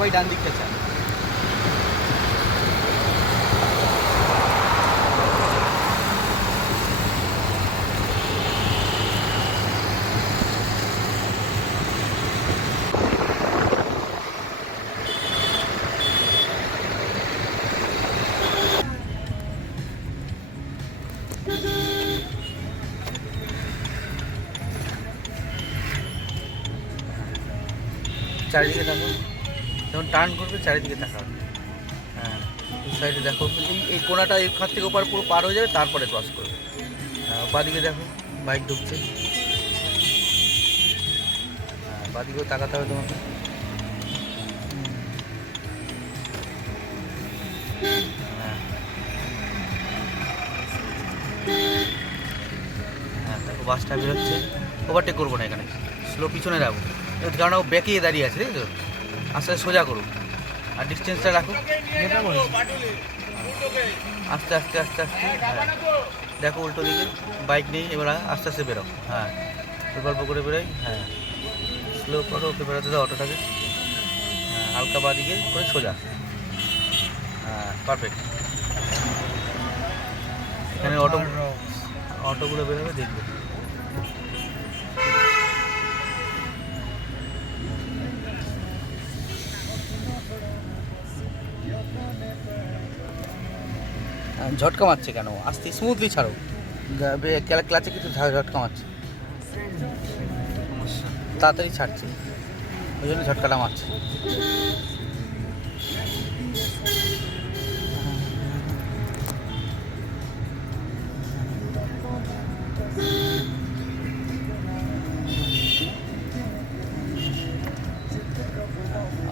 সবাই ডান দিকটা চায়। চারিদিকে দেখো, যখন টার্ন করবে চারিদিকে তাকাও। হ্যাঁ, এই সাইডে দেখো, এই কোনাটা এখান থেকে ওপার পুরো পার হয়ে যাবে, তারপরে ক্রস করবে। হ্যাঁ, বাদিকে দেখো বাইক ঢুকছে। হ্যাঁ, বাদিকেও তাকাতে হবে তোমাকে। হ্যাঁ হ্যাঁ, দেখো বাসটা বেরোচ্ছে। ওভারটেক করবো না এখানে, স্লো পিছনে রাখবো, কারণ ও বেঁকিয়ে দাঁড়িয়ে আছে, তাই তো? আস্তে আস্তে সোজা করুন আর ডিস্টেন্সটা রাখো। আস্তে আস্তে আস্তে আস্তে। হ্যাঁ, দেখো উল্টো দিকে বাইক নেই, এবার আস্তে আস্তে বেরো। হ্যাঁ, গল্প করে বেরোই। হ্যাঁ, স্লো করো, ওকে বেরোতে দাও অটোটাকে। হ্যাঁ, হালকা বাদিকে করে সোজা। হ্যাঁ, পারফেক্ট। এখানে অটোগুলো বেরোবে, দেখবে। ঝটকা মারছে কেন? আস্তে স্মুথলি ছাড়ো, ক্লাচে কিছু ঝটকা মারছে, তাড়াতাড়ি ছাড়ছে, ওই জন্য ঝটকাটা মারছে।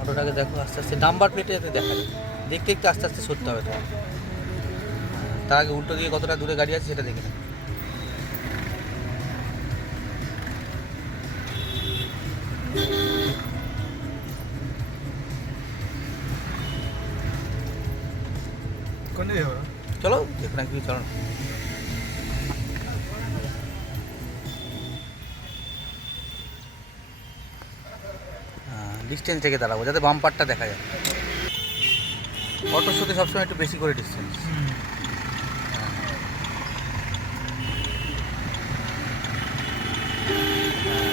অটোটাকে দেখো আস্তে আস্তে, নাম্বার প্লেটে যাতে দেখা যায়, দেখতে একটু আস্তে আস্তে সরতে হবে তোমার। তার আগে উল্টো দিকে কতটা দূরে গাড়ি আছে সেটা দেখে নাও। চলো যেখানে কি, চলো না। ডিস্টেন্স থেকে দাঁড়াবো যাতে বাম্পারটা দেখা যায়। অটোর সাথে সবসময় একটু বেশি করে ডিস্টেন্স।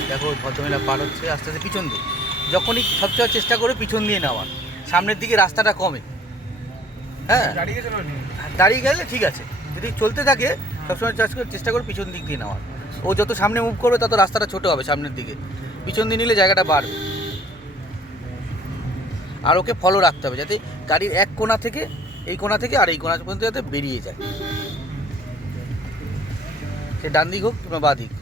দেখো ভদ্রমহিলা পার হচ্ছে আস্তে আস্তে পিছন দিয়ে। যখনই সবসময় চেষ্টা করে পিছন দিয়ে নেওয়ার, সামনের দিকে রাস্তাটা কমে। হ্যাঁ, দাঁড়িয়ে গেলে ঠিক আছে, যদি চলতে থাকে সবসময় চেষ্টা করে পিছন দিক দিয়ে নেওয়ার। ও যত সামনে মুভ করবে তত রাস্তাটা ছোটো হবে সামনের দিকে, পিছন দিয়ে নিলে জায়গাটা বাড়বে। আর ওকে ফলো রাখতে হবে যাতে গাড়ির এক কোণা থেকে, এই কোণা থেকে আর এই কোণা পর্যন্ত যাতে বেরিয়ে যায়, সে ডান দিক হোক কিংবা বাঁ দিক।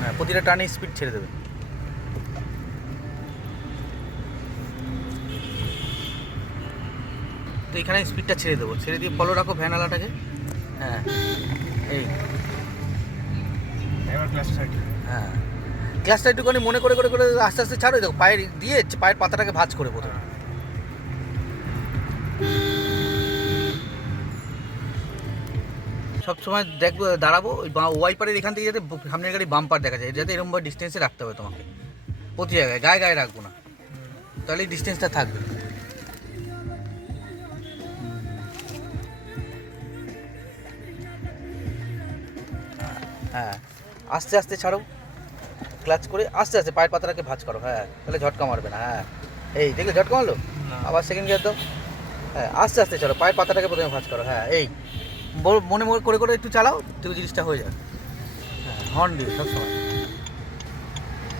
হ্যাঁ, প্রতিটা টার্নে স্পিড ছেড়ে দেবে। তো এখানে স্পিডটা ছেড়ে দেবো, ছেড়ে দিয়ে ফলো রাখো ভ্যানওয়ালাটাকে। হ্যাঁ, এই হ্যাঁ, গ্লাসটা একটুখানি মনে করে করে করে আস্তে আস্তে ছাড়ো। দেখো পায়ের দিয়ে পায়ের পাতাটাকে ভাঁজ করে প্রথমে। সবসময় দেখবো দাঁড়াবো ওই ওয়াইপারের এখান থেকে যাতে সামনের গাড়ি বাম্পার দেখা যায়, যাতে এরকমভাবে ডিস্টেন্সে রাখতে হবে তোমাকে প্রতি জায়গায়। গায়ে গায়ে রাখবো না, তাহলে ডিস্টেন্সটা থাকবে। হ্যাঁ, আস্তে আস্তে ছাড়ো, ক্লাচ করে আস্তে আস্তে পায়ের পাতাটাকে ভাঁজ করো। হ্যাঁ, তাহলে ঝটকা মারবে না। হ্যাঁ, এই দেখলে ঝটকা মারলো, আবার সেকেন্ড গিয়ার দাও। হ্যাঁ, আস্তে আস্তে চলো, পায়ের পাতাটাকে প্রথমে ভাঁজ করো। হ্যাঁ, এই মনে মনে করে করে একটু চালাও, তুই জিনিসটা হয়ে যাবে। হ্যাঁ, হর্ন দিও সবসময়।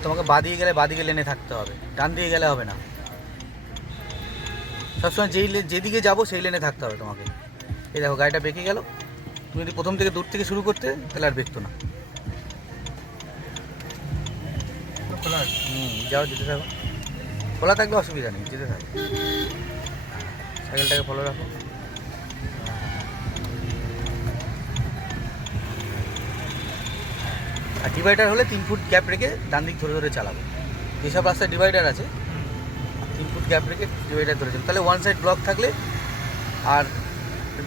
তোমাকে বাঁ দিয়ে গেলে বাঁ দিকে লেনে থাকতে হবে, ডান দিয়ে গেলে হবে না। সবসময় যেদিকে যাবো সেই লেনে থাকতে হবে তোমাকে। এই দেখো গাড়িটা বেঁকে গেল, তুমি যদি প্রথম থেকে দূর থেকে শুরু করতে তাহলে আর বেঁকতো না। যাও, যেতে থাকো, খোলা থাকলে অসুবিধা নেই, যেতে থাকো। সাইকেলটাকে ফলো রাখো। আর ডিভাইডার হলে 3 ফুট গ্যাপ রেখে ডান দিক ধরে ধরে চালাবো। যেসব রাস্তায় ডিভাইডার আছে ইনপুট গ্যাপ রেখে ডিভাইডার ধরেছেন, তাহলে ওয়ান সাইড ব্লক থাকলে আর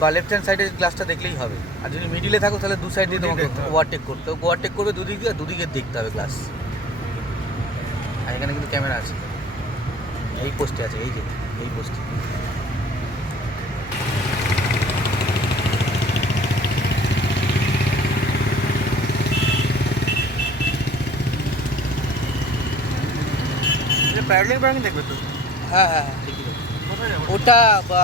বা লেফট হ্যান্ড সাইডের গ্লাসটা দেখলেই হবে। আর যদি মিডিলে থাকো তাহলে দু সাইড দিয়ে তোমাকে ওভারটেক করতে হবে, ওভারটেক করবে দুদিকে, আর দুদিকে দেখতে হবে গ্লাস। আর এখানে কিন্তু ক্যামেরা আছে, এই পোস্টে আছে, এই যে এই পোস্টে। প্যারালিং দেখবে তো? হ্যাঁ হ্যাঁ হ্যাঁ ঠিকই তো। ওটা বা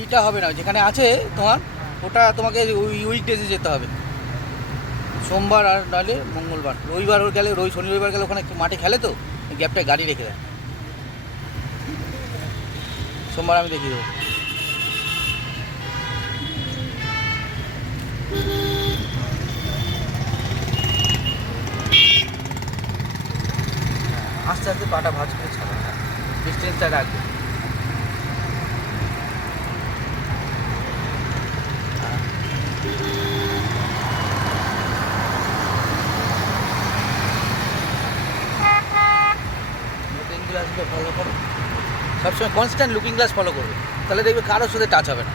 এইটা হবে না, যেখানে আছে তোমার ওটা তোমাকে উইকডেজে যেতে হবে, সোমবার আর নাহলে মঙ্গলবার। রবিবার ওর গেলে শনি রবিবার গেলে ওখানে মাঠে খেলে তো, গ্যাপটায় গাড়ি রেখে দেয়। সোমবার আমি দেখিয়ে দেবো। আস্তে আস্তে পাটা ভাঁজ করে ছাড়ো, ডিস্টেন্সটা রাখবে। লুকিং গ্লাসগুলো ফলো করো, সবসময় কনস্ট্যান্ট লুকিং গ্লাস ফলো করবে, তাহলে দেখবে কারোর সাথে টাচ হবে না।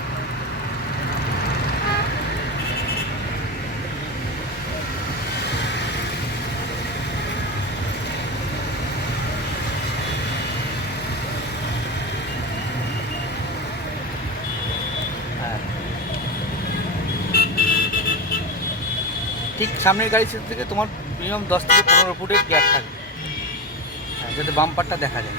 হ্যাঁ ঠিক সামনের গাড়ির থেকে তোমার মিনিমাম 10 থেকে 15 ফুটের গ্যাপ থাকবে, হ্যাঁ, যাতে বাম্পারটা দেখা যায়।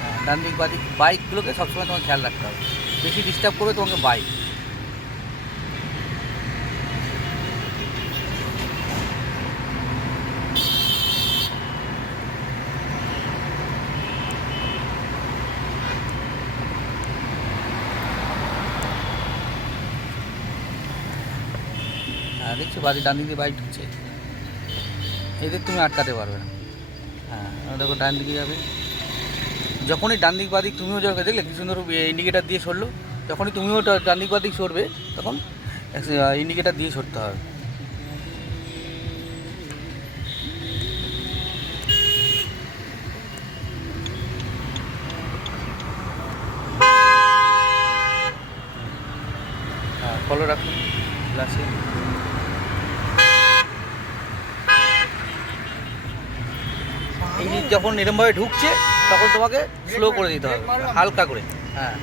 হ্যাঁ, ডান দিক বাদিক বাইকগুলোকে সবসময় তোমার খেয়াল রাখতে হবে, বেশি ডিস্টার্ব করবে তোমাকে বাইক। হ্যাঁ দেখছো বাড়ি ডান দিক দিয়ে বাইক ঢুকছে, এদের তুমি আটকাতে পারবে না। হ্যাঁ দেখো ডান দিকে যাবে, যখনই ডান দিক বাদিক তুমিও যখন দেখলে কি সুন্দর ইন্ডিকেটার দিয়ে সরলো, যখনই তুমিও ডান দিক বাদিক সরবে তখন ইন্ডিকেটার দিয়ে সরতে হবে। হ্যাঁ ফলো রাখুন গ্লাসে। এই যখন এরমভাবে ঢুকছে তখন তোমাকে স্লো করে দিতে হবে, হালকা করে। হ্যাঁ